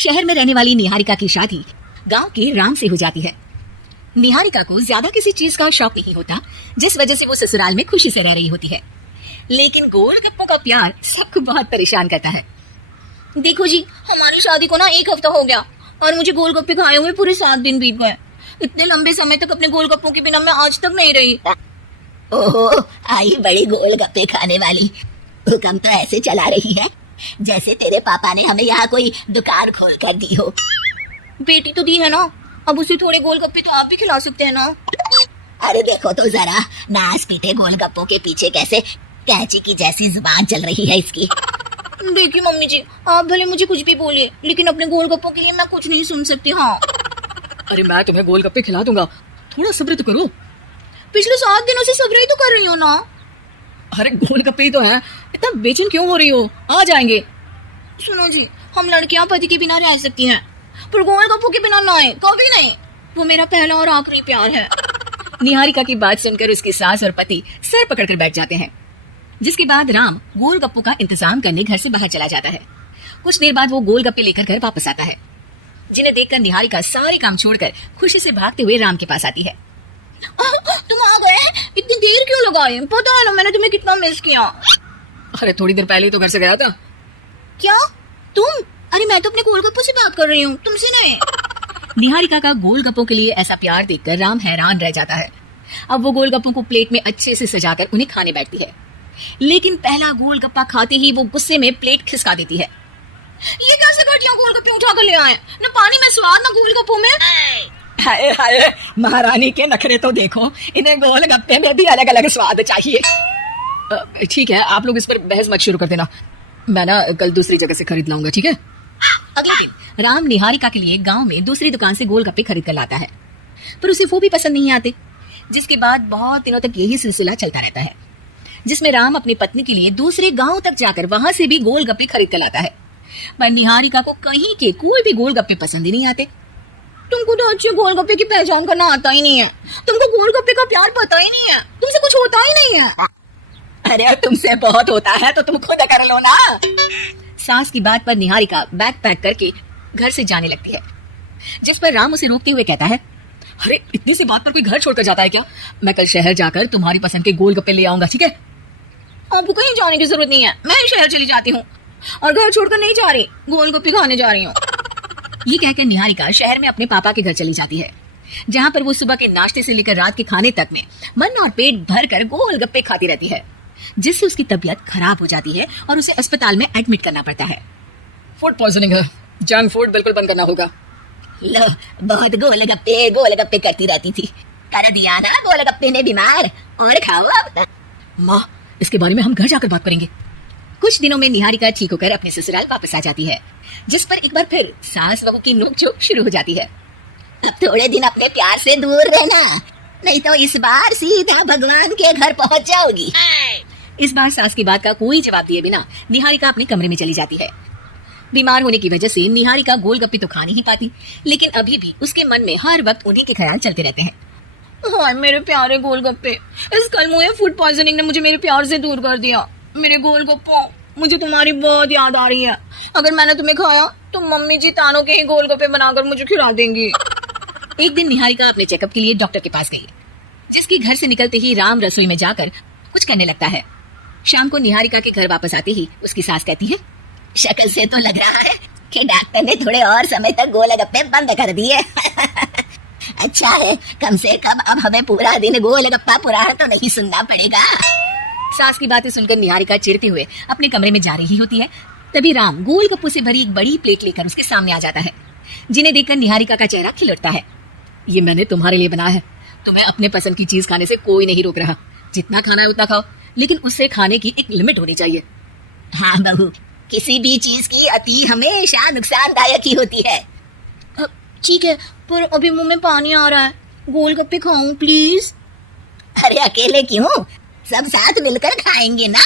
शहर में रहने वाली निहारिका की शादी गांव के राम से हो जाती है। निहारिका को ज्यादा किसी चीज का शौक नहीं होता, जिस वजह से वो ससुराल में खुशी से रह रही होती है। लेकिन गोलगप्पों का प्यार सबको बहुत परेशान करता है। देखो जी, हमारी शादी को ना 1 हफ्ता हो गया और मुझे गोलगप्पे खाए हुए पूरे 7 दिन बीत गए। इतने लंबे समय तक अपने गोलगप्पों के बिना मैं आज तक नहीं रही। ओहो, आई बड़ी गोलगप्पे खाने वाली। हुक्म तो ऐसे चला रही है जैसे तेरे पापा ने हमें यहाँ कोई दुकान खोल कर दी हो। बेटी तो दी है ना, अब उसे थोड़े गोलगप्पे तो आप भी खिला सकते हैं ना। अरे देखो तो जरा, नाच पीटे गोलगप्पों के पीछे कैसे कैंची की जैसी जुबान चल रही है इसकी। देखिए मम्मी जी, आप भले मुझे कुछ भी बोलिए, लेकिन अपने गोलगप्पों के लिए मैं कुछ नहीं सुन सकती। हाँ, अरे मैं तुम्हें गोलगप्पे खिला दूंगा, थोड़ा सब्र तो करो। पिछले 7 दिनों से सब्र ही तो कर रही हो ना। अरे गोलगप्पे ही तो हैं, इतना बेचैन क्यों हो रही हो? आ जाएंगे। सुनो जी, हम लड़कियां पति के बिना रह सकती हैं, पर गोलगप्पों के बिना नहीं, कभी नहीं। वो मेरा पहला और आखिरी प्यार है। निहारिका की बात सुनकर उसकी सास और पति सर पकड़कर बैठ जाते हैं। जिसके बाद राम गोलगप्पों का इंतजाम करने घर से बाहर चला जाता है। कुछ देर बाद वो गोलगप्पे लेकर घर वापस आता है, जिन्हें देखकर निहारिका सारे काम छोड़कर खुशी से भागते हुए राम के पास आती है। तुम आ गए? इतनी देर क्यों लगाई? पता है ना मैंने तुम्हें कितना मिस किया। अरे थोड़ी देर पहले ही तो घर से गया था। क्या तुम? अरे मैं तो अपने गोलगप्पों से बात कर रही हूँ, तुमसे नहीं। निहारिका का गोलगप्पों के लिए ऐसा प्यार देखकर राम हैरान रह जाता है। अब वो गोलगप्पों को प्लेट में अच्छे से सजाकर उन्हें खाने बैठती है, लेकिन पहला गोलगप्पा खाते ही वो गुस्से में प्लेट खिसका देती है। ये कैसे घटिया गोलगप्पे उठा कर ले आए? न पानी में स्वाद, न गोलगप्पों में। हाय हाय, महारानी के नखरे तो देखो, इन्हें गोलगप्पे में भी अलग अलग स्वाद चाहिए। ठीक है, आप लोग इस पर बहस मत शुरू कर देना, मैं ना कल दूसरी जगह से खरीद लाऊंगा, ठीक है? अगले दिन राम निहारिका के लिए गांव में दूसरी दुकान से गोलगप्पे खरीद कर लाता है, पर उसे वो भी पसंद नहीं आते। जिसके बाद बहुत दिनों तक यही सिलसिला चलता रहता है, जिसमें राम अपनी पत्नी के लिए दूसरे गांव तक जाकर वहां से भी गोलगप्पे खरीद कर लाता है। पर निहारिका को कहीं के कोई भी गोलगप्पे पसंद ही नहीं आते। तुमको तो अच्छे गोलगप्पे की पहचान करना आता ही नहीं है। तुमको गोलगप्पे का प्यार पता ही नहीं है, तुमसे कुछ होता ही नहीं है। अरे तुमसे बहुत होता है तो तुम खुद कर लो ना। सास की बात पर निहारिका बैग पैक करके घर से जाने लगती है, जिस पर राम उसे रोकते हुए कहता है, अरे इतनी सी बात पर कोई घर छोड़कर जाता है क्या? मैं कल शहर जाकर तुम्हारी पसंद के गोलगप्पे ले आऊंगा, ठीक है? आपको कहीं जाने की जरूरत नहीं है, मैं ही शहर चली जाती हूँ और घर छोड़कर नहीं जा रही, गोलगप्पे खाने जा रही हूँ। ये कहकर निहारिका शहर में अपने पापा के घर चली जाती है, जहाँ पर वो सुबह के नाश्ते से लेकर रात के खाने तक में मन और पेट भर कर गोलगप्पे खाती रहती है, जिससे उसकी तबीयत खराब हो जाती है और उसे अस्पताल में एडमिट करना पड़ता है। फूड पॉइजनिंग है, जंक फूड बिल्कुल बंद करना होगा। लो, बहुत गोलगप्पे करती रहती थी, कर दिया ना गोलगप्पे ने बीमार। और खाओ अब। माँ, इसके बारे में हम घर जाकर बात करेंगे। कुछ दिनों में निहारिका ठीक होकर अपने ससुराल वापस आ जाती है, जिस पर एक बार फिर सास बहू की नोकझोंक शुरू हो जाती है। अब थोड़े दिन अपने प्यार से दूर रहना, नहीं तो इस बार सीधा भगवान के घर पहुंच जाओगी। इस बार सास की बात का कोई जवाब दिए बिना निहारिका अपने कमरे में चली जाती है। बीमार होने की वजह से निहारिका गोलगप्पे तो खा नहीं पाती, लेकिन अभी भी उसके मन में हर वक्त उन्हीं के ख्याल चलते रहते हैं। हाय मेरे प्यारे गोलगप्पे, इस कलमुए फूड पॉइजनिंग ने मुझे मेरे प्यार से दूर कर दिया। मेरे गोलगप्पों, मुझे तुम्हारी बहुत याद आ रही है। अगर मैंने तुम्हें खाया तो मम्मी जी तानों के ही गोलगप्पे बनाकर मुझे खिला देंगी। एक दिन निहारिका अपने चेकअप के लिए डॉक्टर के पास गई, जिसकी घर से निकलते ही राम रसोई में जाकर कुछ करने लगता है। शाम को निहारिका के घर वापस आते ही उसकी सास कहती है, शक्ल से तो लग रहा है कि डॉक्टर ने थोड़े और समय तक गोलगप्पे बंद कर दिए। अच्छा है, कम से कम अब हमें पूरा दिन गोलगप्पा पुराण तो नहीं सुनना पड़ेगा। सास की बातें सुनकर निहारिका चिढ़ते हुए अपने कमरे में जा रही होती है। तभी राम गोलगप्पों से भरी एक बड़ी प्लेट लेकर उसके सामने आ जाता है, जिन्हें देखकर निहारिका का चेहरा खिल उठता है। ये मैंने तुम्हारे लिए बनाया है, तुम्हें अपने पसंद की चीज खाने से कोई नहीं रोक रहा। जितना खाना है उतना खाओ, लेकिन उससे खाने की एक लिमिट होनी चाहिए। हाँ बहू, किसी भी चीज की अति हमेशा नुकसानदायक ही होती है। ठीक है, पर अभी मुंह में पानी आ रहा है, गोलगप्पे खाऊं प्लीज? अरे अकेले क्यों, सब साथ मिलकर खाएंगे ना।